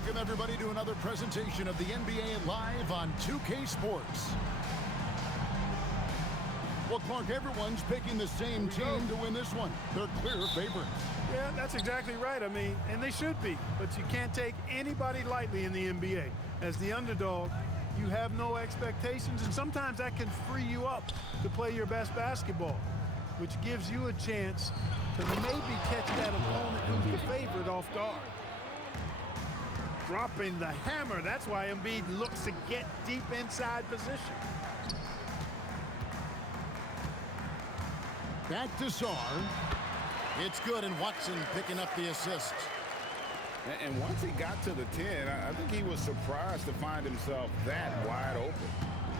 Welcome, everybody, to another presentation of the NBA Live on 2K Sports. Well, Clark, everyone's picking the same team to win this one. They're clear favorites. Yeah, that's exactly right. I mean, and they should be. But you can't take anybody lightly in the NBA. As the underdog, you have no expectations, and sometimes that can free you up to play your best basketball, which gives you a chance to maybe catch that opponent who's the favorite off guard. Dropping the hammer. That's why Embiid looks to get deep inside position. Back to Sarr. It's good, and Watson picking up the assist. And once he got to the 10, I think he was surprised to find himself that wide open.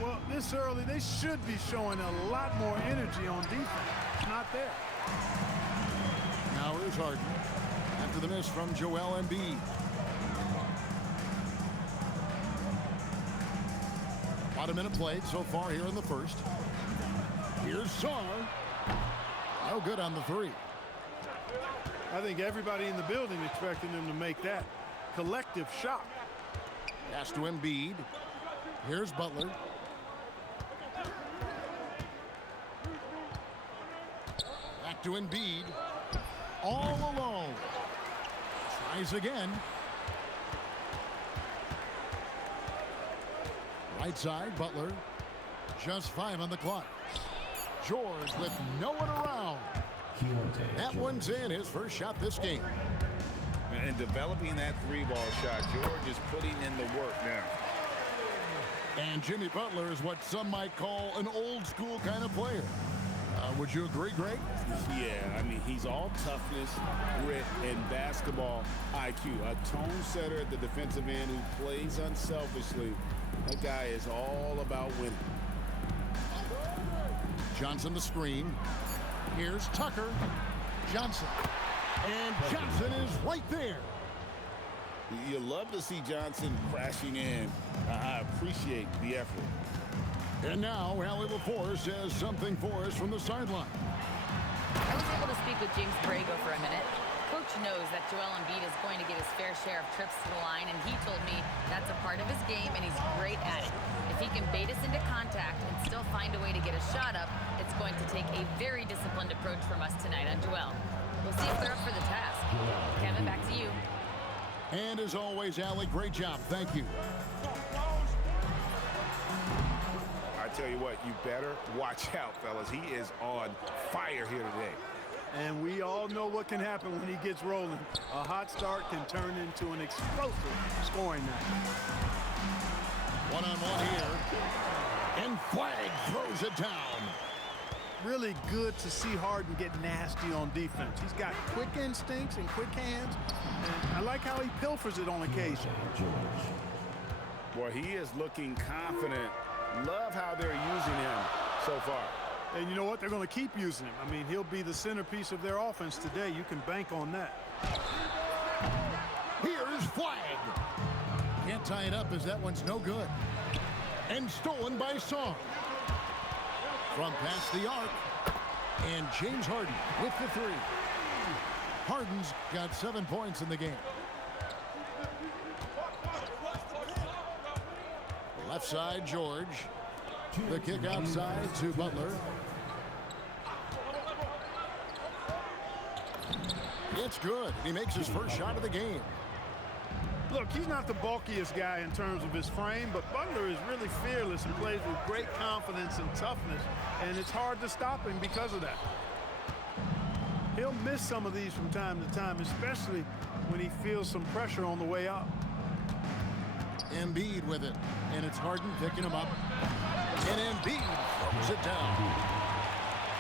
Well, this early, they should be showing a lot more energy on defense. It's not there. Now here's Harden. After the miss from Joel Embiid. About a minute played so far here in the first. Here's Sarr. No good on the three. I think everybody in the building expected him to make that collective shot. Pass to Embiid. Here's Butler. Back to Embiid. All alone. Tries again. Right side, Butler. Just 5 on the clock. George with no one around. That one's in, his first shot this game. And developing that three-ball shot, George is putting in the work now. And Jimmy Butler is what some might call an old-school kind of player. Would you agree, Greg? Yeah, I mean, he's all toughness, grit, and basketball IQ. A tone setter at the defensive end who plays unselfishly. That guy is all about winning. Johnson the screen. Here's Tucker. Johnson. And Johnson is right there. You love to see Johnson crashing in. I appreciate the effort. And now, Allie LaForce has something for us from the sideline. I was able to speak with James Borrego for a minute. Coach knows that Joel Embiid is going to get his fair share of trips to the line, and he told me that's a part of his game, and he's great at it. If he can bait us into contact and still find a way to get a shot up, it's going to take a very disciplined approach from us tonight on Joel. We'll see if they're up for the task. Kevin, back to you. And as always, Allie, great job. Thank you. I tell you what, you better watch out, fellas. He is on fire here today. And we all know what can happen when he gets rolling. A hot start can turn into an explosive scoring night. One-on-one here. And Flagg throws it down. Really good to see Harden get nasty on defense. He's got quick instincts and quick hands. And I like how he pilfers it on occasion. Boy, he is looking confident. Love how they're using him so far. And you know what? They're going to keep using him. I mean, he'll be the centerpiece of their offense today. You can bank on that. Here's Flagg. Can't tie it up as that one's no good. And stolen by Sarr. From past the arc. And James Harden with the three. Harden's got 7 points in the game. Left side, George. The kick outside to Butler. It's good. He makes his first shot of the game. Look, he's not the bulkiest guy in terms of his frame, but Butler is really fearless and plays with great confidence and toughness, and it's hard to stop him because of that. He'll miss some of these from time to time, especially when he feels some pressure on the way up. Embiid with it, and it's Harden picking him up. And Embiid throws it down.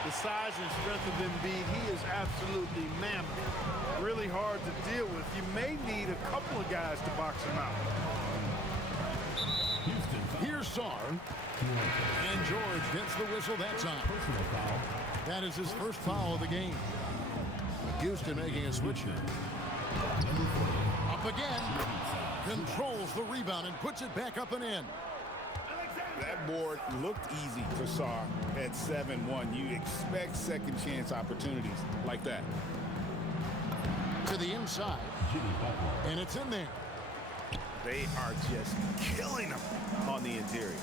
The size and strength of Embiid, he is absolutely mammoth. Really hard to deal with. You may need a couple of guys to box him out. Here's Sarr. And George gets the whistle that time. That is his first foul of the game. Houston making a switch here. Up again. Controls the rebound and puts it back up and in. That board looked easy for Sarr at 7-1. You expect second chance opportunities like that. To the inside. And it's in there. They are just killing them on the interior.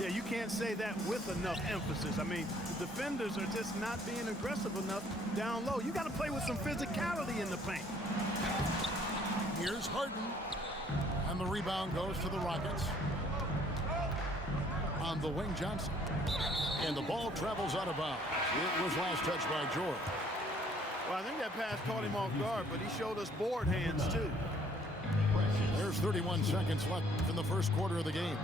Yeah, you can't say that with enough emphasis. I mean, the defenders are just not being aggressive enough down low. You got to play with some physicality in the paint. Here's Harden. And the rebound goes to the Rockets. On the wing, Johnson. And the ball travels out of bounds. It was last touched by George. Well, I think that pass caught him off guard, but he showed us board hands, too. There's 31 seconds left in the first quarter of the game.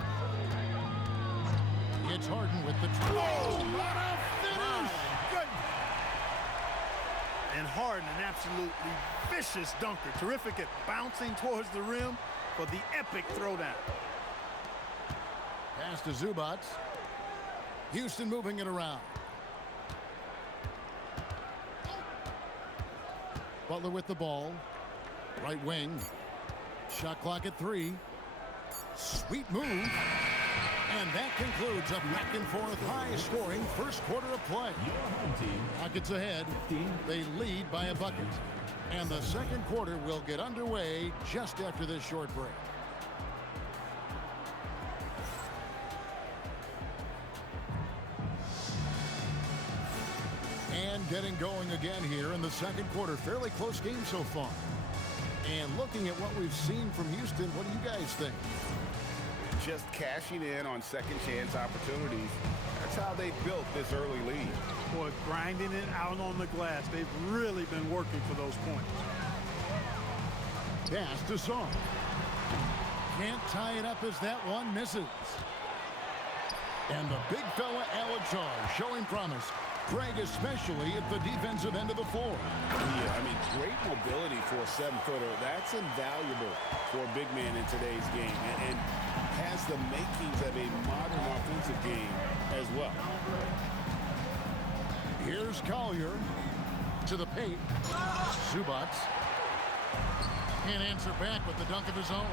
It's Harden with the... Oh, what a finish! Good. And Harden, an absolutely vicious dunker. Terrific at bouncing towards the rim for the epic throwdown. Pass to Zubac. Houston moving it around. Butler with the ball. Right wing. Shot clock at 3. Sweet move. And that concludes a back-and-forth high-scoring first quarter of play. Rockets ahead. They lead by a bucket. And the second quarter will get underway just after this short break. And getting going again here in the second quarter. Fairly close game so far. And looking at what we've seen from Houston, what do you guys think? Just cashing in on second chance opportunities. That's how they built this early lead. Boy, grinding it out on the glass. They've really been working for those points. Pass to Song. Can't tie it up as that one misses. And the big fella Alexar showing promise. Craig especially at the defensive end of the floor. Yeah, I mean, great mobility for a 7-footer. That's invaluable for a big man in today's game. And has the makings of a modern offensive game as well. Here's Collier to the paint. Zubac can't answer back with the dunk of his own.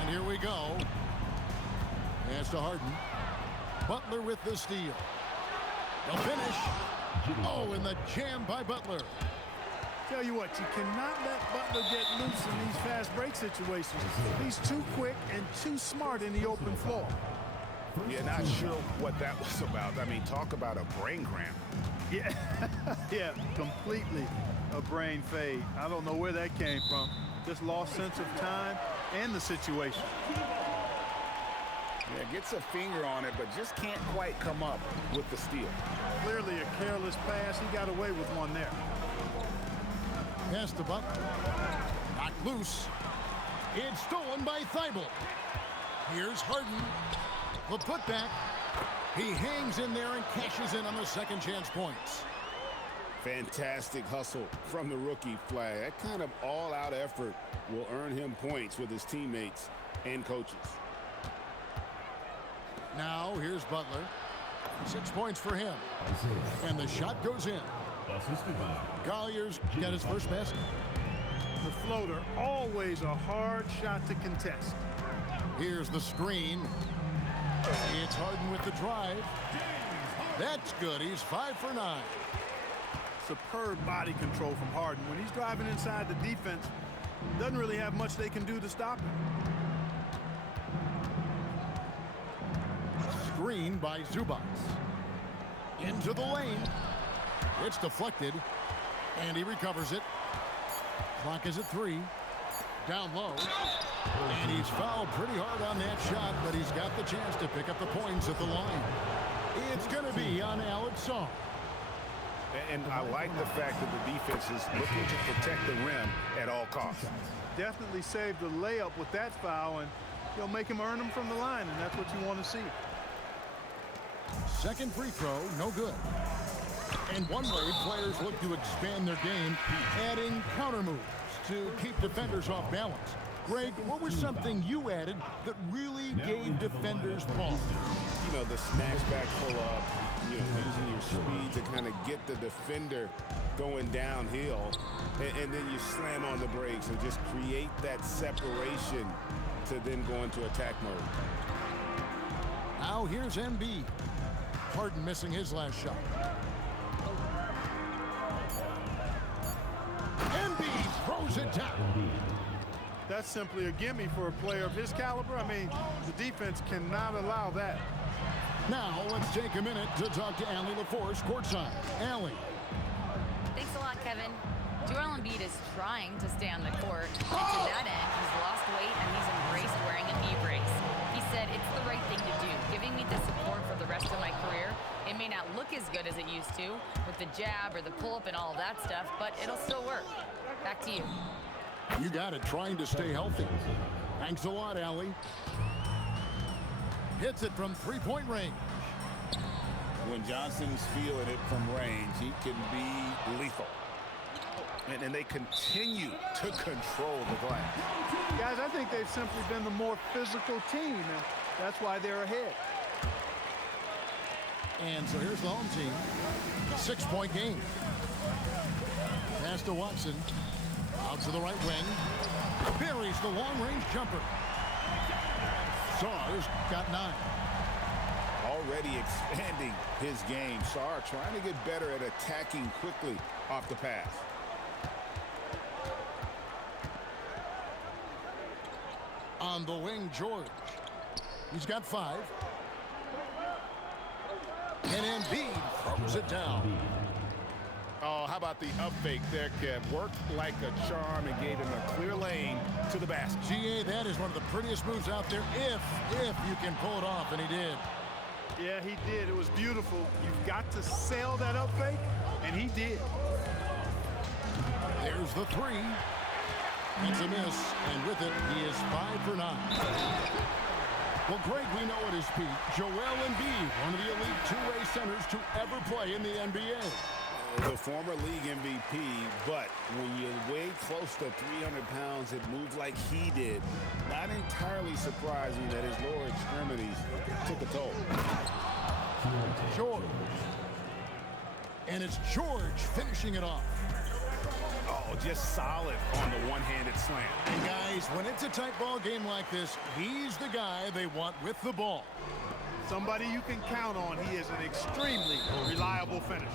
And here we go. Pass to Harden. Butler with the steal. The finish. Oh, and the jam by Butler. Tell you what, you cannot let Butler get loose in these fast break situations. He's too quick and too smart in the open floor. Yeah, not sure what that was about. I mean, talk about a brain cramp. Yeah, yeah, completely a brain fade. I don't know where that came from. Just lost sense of time and the situation. Yeah, gets a finger on it, but just can't quite come up with the steal. Clearly a careless pass. He got away with one there. Pass to Butler. Knocked loose. It's stolen by Thibault. Here's Harden. The putback. He hangs in there and cashes in on the second chance points. Fantastic hustle from the rookie flag. That kind of all-out effort will earn him points with his teammates and coaches. Now here's Butler. 6 points for him. And the shot goes in. Collier's got his first basket. The floater, always a hard shot to contest. Here's the screen. It's Harden with the drive. That's good. He's 5 for 9. Superb body control from Harden. When he's driving inside the defense, doesn't really have much they can do to stop him. Screen by Zubac. Into the lane. It's deflected. And he recovers it. Clock is at 3. Down low. And he's fouled pretty hard on that shot, but he's got the chance to pick up the points at the line. It's going to be on Alexar. And I like the fact that the defense is looking to protect the rim at all costs. Definitely saved the layup with that foul, and he'll make him earn them from the line, and that's what you want to see. Second free throw, no good. And one way players look to expand their game, adding counter moves to keep defenders off balance. Greg, what was something you added that really gave defenders pause? You know, the snatch back pull up, you know, using your speed to kind of get the defender going downhill, and then you slam on the brakes and just create that separation to then go into attack mode. Now here's Embiid. Harden missing his last shot. Embiid throws it down. that's simply a gimme for a player of his caliber. I mean, the defense cannot allow that. Now, let's take a minute to talk to Allie LaForce courtside. Allie. Thanks a lot, Kevin. Joel Embiid is trying to stay on the court, and to that end, he's lost weight and he's embraced wearing a knee brace. He said it's the right thing to do, giving me the support for the rest of my career. It may not look as good as it used to with the jab or the pull-up and all of that stuff, but it'll still work. Back to you. You got it, trying to stay healthy. Thanks a lot, Allie. Hits it from three-point range. When Johnson's feeling it from range, he can be lethal. And they continue to control the glass. Guys, I think they've simply been the more physical team, and that's why they're ahead. And so here's the home team. 6-point game. Pass to Watson. Out to the right wing. Buries the long-range jumper. Sarr's got 9. Already expanding his game. Sarr trying to get better at attacking quickly off the pass. On the wing, George. He's got 5. And Embiid throws it down. Oh, how about the up fake there, Kev? Worked like a charm and gave him a clear lane to the basket. GA, that is one of the prettiest moves out there, if you can pull it off, and he did. Yeah, he did. It was beautiful. You've got to sell that up fake, and he did. There's the 3. It's a miss, and with it, he is 5 for 9. Well, Greg, we know at his peak, Joel Embiid, one of the elite two-way centers to ever play in the NBA. The former league MVP, but when you weigh close to 300 pounds, it moves like he did. Not entirely surprising that his lower extremities took a toll. George. And it's George finishing it off. Oh, just solid on the one-handed slam. And guys, when it's a tight ball game like this, he's the guy they want with the ball. Somebody you can count on. He is an extremely reliable finisher.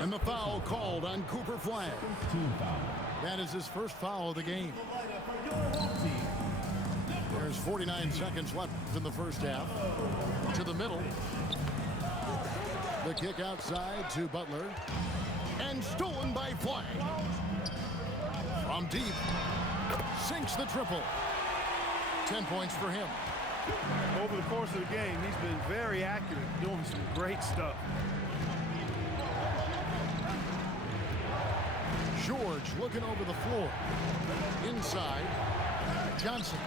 And the foul called on Cooper Flag. That is his first foul of the game. There's 49 seconds left in the first half. To the middle. The kick outside to Butler. And stolen by Flag. From deep. Sinks the triple. 10 points for him. Over the course of the game, he's been very accurate, doing some great stuff. George looking over the floor. Inside. Johnson.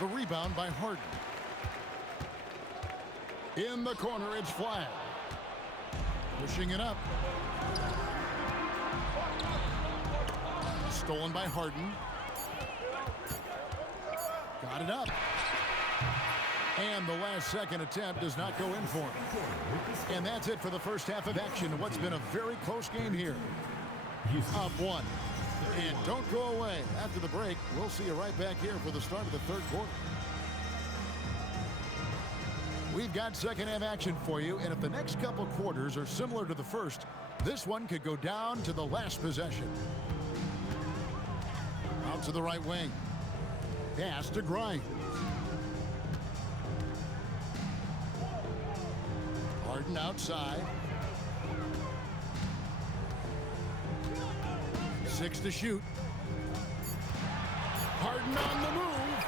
The rebound by Harden. In the corner, it's Flag. Pushing it up. Stolen by Harden. Got it up. And the last second attempt does not go in for him. And that's it for the first half of action. What's been a very close game here. Up 1. And don't go away. After the break, we'll see you right back here for the start of the third quarter. We've got second half action for you, and if the next couple quarters are similar to the first, this one could go down to the last possession. Out to the right wing. Pass to Grimes. Harden outside. 6 to shoot. Harden on the move.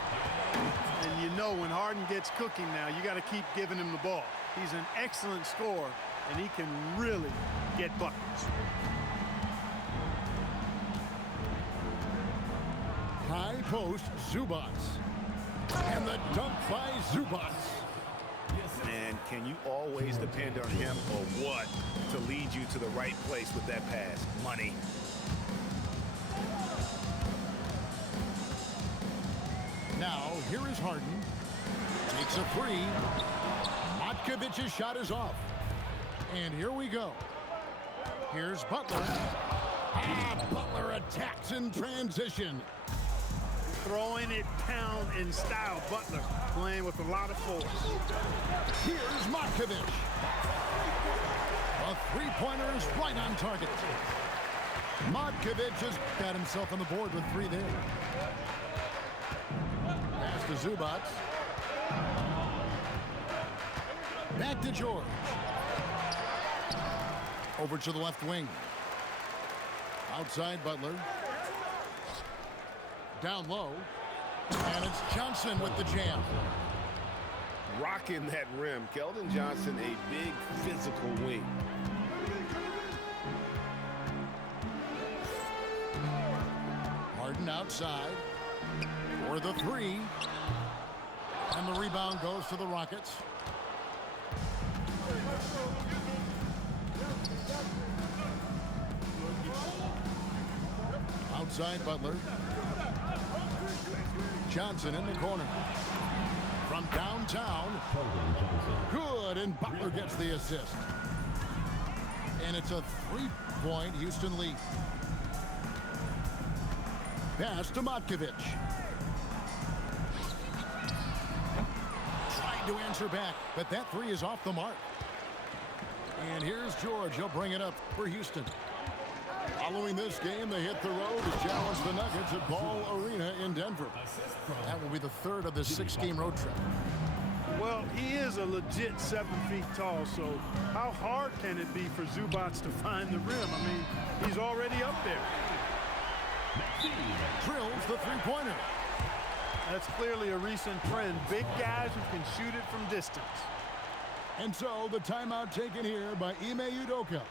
And you know when Harden gets cooking now, you got to keep giving him the ball. He's an excellent scorer, and he can really get buckets. High post, Zubac. And the dunk by Zubac. And can you always depend on him or what to lead you to the right place with that pass? Money. Now, here is Harden. Takes a 3. Matkovic's shot is off. And here we go. Here's Butler. Butler attacks in transition. Throwing it down in style. Butler playing with a lot of force. Here's Matkovic. A three-pointer is right on target. Matkovic has got himself on the board with 3 there. Pass to Zubac. Back to George. Over to the left wing. Outside Butler. Down low. And it's Johnson with the jam. Rocking that rim. Keldon Johnson, a big physical wing. Harden outside for the 3. And the rebound goes to the Rockets. Outside Butler. Johnson in the corner. From downtown. Good, and Butler gets the assist. And it's a 3-point Houston lead. Pass to Matkovic. Trying to answer back, but that 3 is off the mark. And here's George. He'll bring it up for Houston. Following this game, they hit the road to challenge the Nuggets at Ball Arena in Denver. That will be the 3rd of the 6-game road trip. Well, he is a legit 7 feet tall, so how hard can it be for Zubac to find the rim? I mean, he's already up there. Drills the 3-pointer. That's clearly a recent trend. Big guys who can shoot it from distance. And so the timeout taken here by Ime Udoka.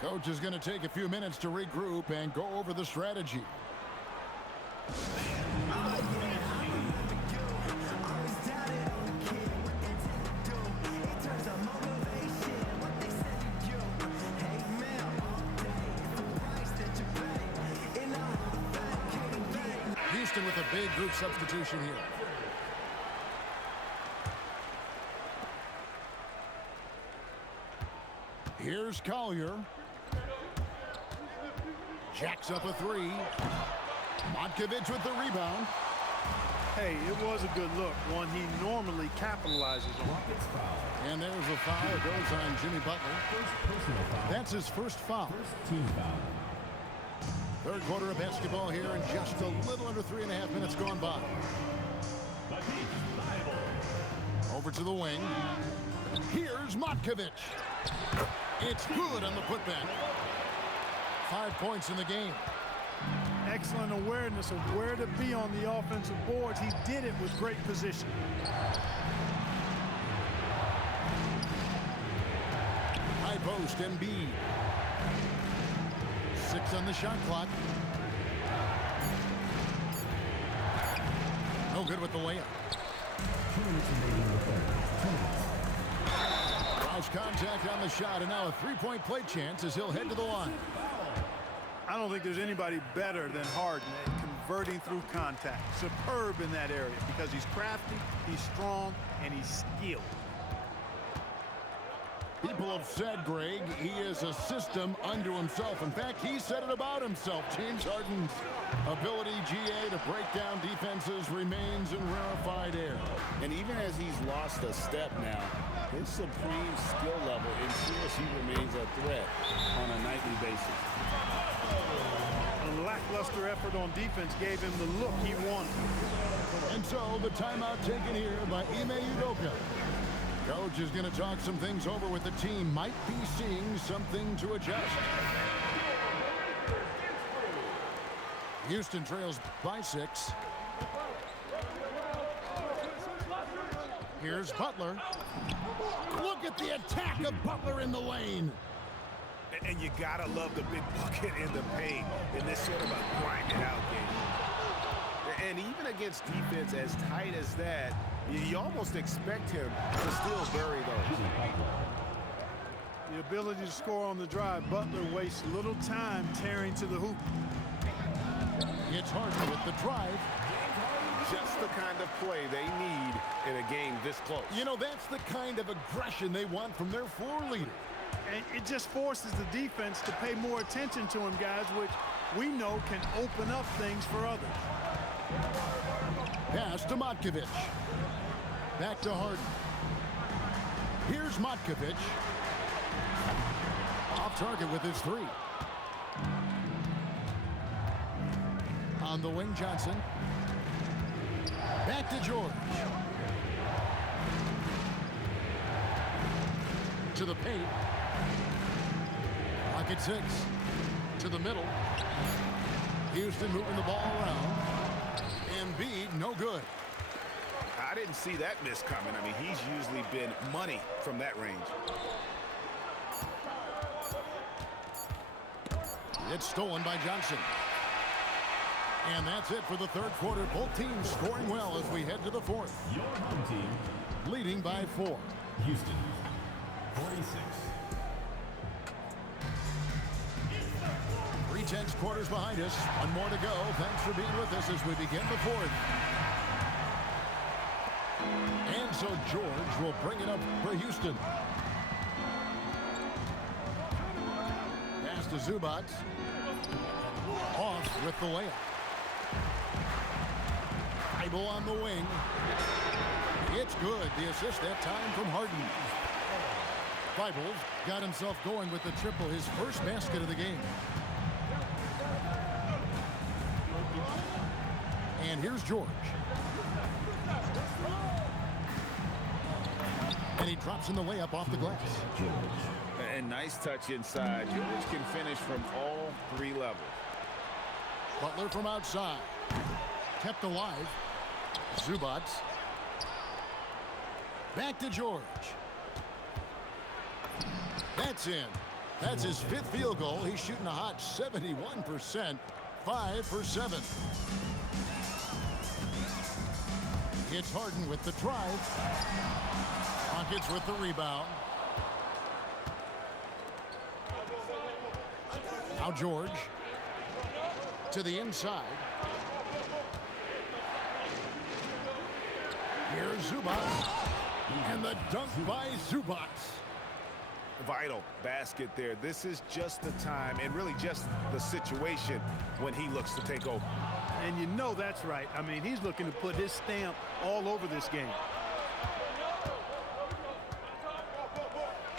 Coach is going to take a few minutes to regroup and go over the strategy. Houston with a big group substitution here. Here's Collier. Jacks up a 3. Matkovic with the rebound. Hey, it was a good look, one he normally capitalizes on. And there's a foul. It goes on Jimmy Butler. That's his first foul. Third quarter of basketball here, and just a little under 3.5 minutes gone by. Over to the wing. Here's Matkovic. It's good on the putback. 5 points in the game. Excellent awareness of where to be on the offensive boards. He did it with great position. High post, Embiid. 6 on the shot clock. No good with the layup. Cross contact on the shot, and now a 3-point play chance as he'll head to the line. I don't think there's anybody better than Harden at converting through contact. Superb in that area because he's crafty, he's strong, and he's skilled. People have said, Greg, he is a system unto himself. In fact, he said it about himself. James Harden's ability, GA, to break down defenses remains in rarefied air. And even as he's lost a step now, his supreme skill level ensures he remains a threat on a nightly basis. A lackluster effort on defense gave him the look he wanted. And so the timeout taken here by Ime Udoka. Coach is going to talk some things over with the team. Might be seeing something to adjust. Houston trails by 6. Here's Butler. Look at the attack of Butler in the lane. And you gotta love the big bucket in the paint in this sort of a grind-it-out game. And even against defense as tight as that, you almost expect him to still bury those. The ability to score on the drive, Butler wastes little time tearing to the hoop. It's Harden with the drive. Just the kind of play they need in a game this close. You know, that's the kind of aggression they want from their floor leader. And it just forces the defense to pay more attention to him, guys, which we know can open up things for others. Pass to Matkovic. Back to Harden. Here's Matkovic. Off target with his 3. On the wing, Johnson. Back to George. To the paint. Pocket 6. To the middle. Houston moving the ball around. Embiid, no good. I didn't see that miss coming. I mean, he's usually been money from that range. It's stolen by Johnson. And that's it for the third quarter. Both teams scoring well as we head to the fourth. Your home team Leading by 4. Houston 46. 3/10 quarters behind us. One more to go. Thanks for being with us as we begin the fourth. And so George will bring it up for Houston. Pass to Zubac. Off with the layup. Bible on the wing. It's good. The assist that time from Harden. Bible got himself going with the triple, his first basket of the game. And here's George. And he drops in the layup off the glass. And nice touch inside. George can finish from all 3 levels. Butler from outside. Kept alive. Zubac. Back to George. That's in. That's his 5th field goal. He's shooting a hot 71%. 5 for 7. It's Harden with the drive. Rockets with the rebound. Now George. To the inside. Here's Zubac. And the dunk by Zubac. Vital basket there. This is just the time and really just the situation when he looks to take over. And you know that's right. I mean, he's looking to put his stamp all over this game.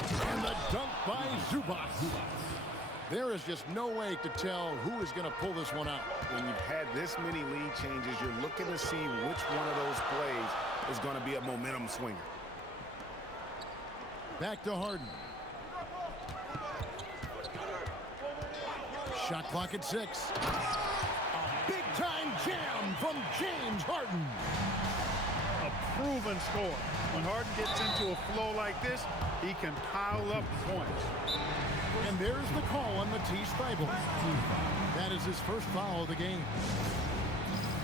And the dunk by Zubac. There is just no way to tell who is going to pull this one out. When you've had this many lead changes, you're looking to see which one of those plays is going to be a momentum swinger. Back to Harden. Shot clock at 6. A big-time jam from James Harden. A proven score. When Harden gets into a flow like this, he can pile up points. And there's the call on Matisse Thybulle. That is his first foul of the game.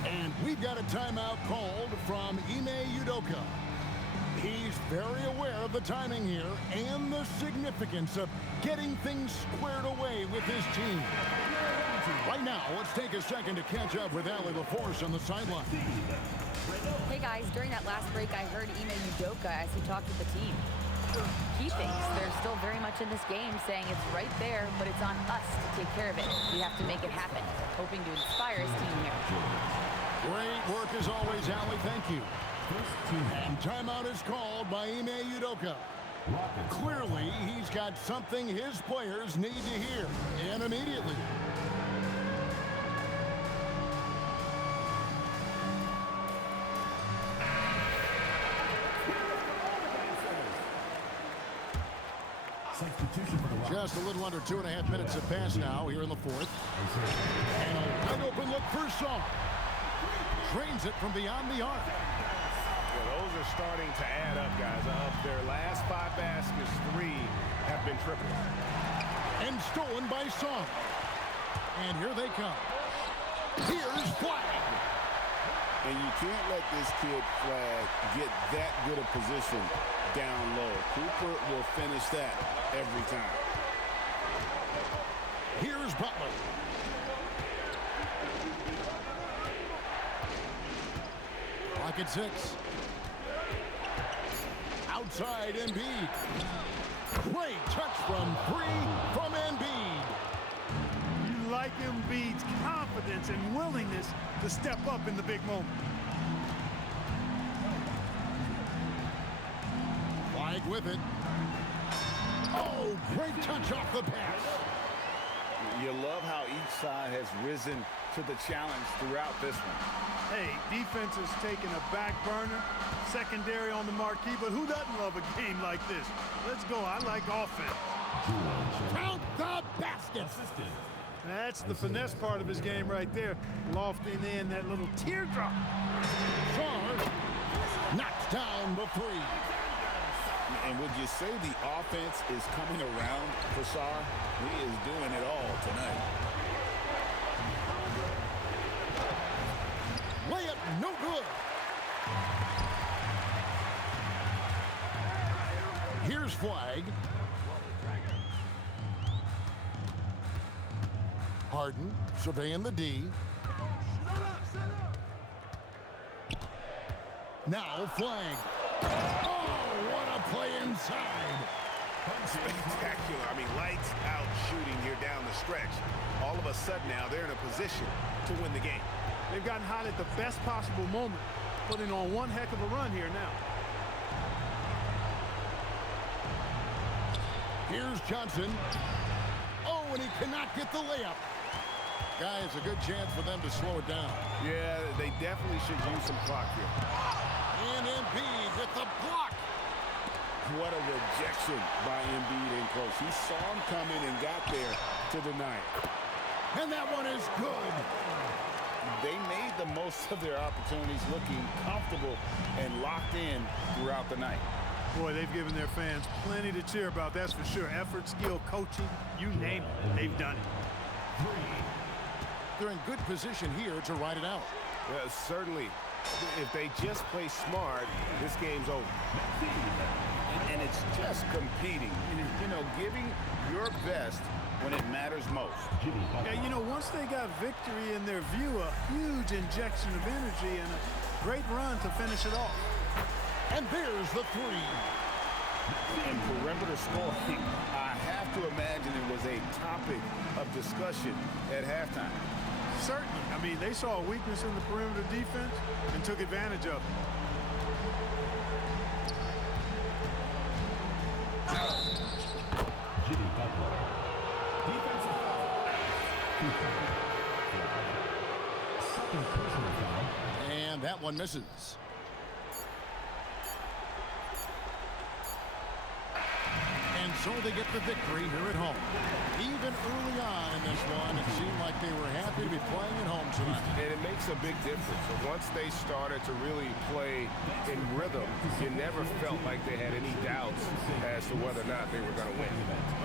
And we've got a timeout called from Ime Udoka. He's very aware of the timing here and the significance of getting things squared away with his team. Right now, let's take a second to catch up with Allie LaForce on the sideline. Hey guys, during that last break, I heard Ime Udoka as he talked with the team. He thinks they're still very much in this game, saying it's right there, but it's on us to take care of it. We have to make it happen, hoping to inspire his team here. Great work as always, Allie. Thank you. And timeout is called by Ime Udoka. Clearly, he's got something his players need to hear, and immediately. Just a little under 2.5 minutes have passed now here in the fourth. And a wide open look for Song. Drains it from beyond the arc. Well, those are starting to add up, guys. Of their last 5 baskets, 3 have been triples. And stolen by Song. And here they come. Here's Flag. And you can't let this kid Flag get that good a position down low. Cooper will finish that every time. Here's Butler. Pocket 6. Outside Embiid. Great touch from 3 from Embiid. You like Embiid's confidence and willingness to step up in the big moment. Flag with it. Oh, great touch off the pass. You love how each side has risen to the challenge throughout this one. Hey, defense is taking a back burner, secondary on the marquee, but who doesn't love a game like this? Let's go. I like offense. Count the baskets. That's the finesse part of his game right there, lofting in that little teardrop. Sarr knocks down the three. And would you say the offense is coming around for Sarr? He is doing it all tonight. Layup no good. Here's Flag. Harden surveying the D. Now Flag. Oh, what a play inside. Spectacular. I mean, lights out shooting here down the stretch. All of a sudden now they're in a position to win the game. They've gotten hot at the best possible moment, putting on one heck of a run here now. Here's Johnson. Oh, and he cannot get the layup. Guys, a good chance for them to slow it down. Yeah, they definitely should use some clock here. And Embiid with the block. What a rejection by Embiid in close. He saw him coming and got there to deny it. And that one is good. They made the most of their opportunities, looking comfortable and locked in throughout the night. Boy, they've given their fans plenty to cheer about, that's for sure. Effort, skill, coaching, you name it, they've done it. They're in good position here to ride it out. Certainly, if they just play smart, this game's over. And it's just competing, you know, giving your best when it matters most. Yeah, you know, once they got victory in their view, a huge injection of energy and a great run to finish it off. And there's the three. And perimeter scoring, I have to imagine it was a topic of discussion at halftime. Certainly. I mean, they saw a weakness in the perimeter defense and took advantage of it. And that one misses. And so they get the victory here at home. Even early on in this one, it seemed like they were happy to be playing at home tonight. And it makes a big difference. So once they started to really play in rhythm, you never felt like they had any doubts as to whether or not they were going to win.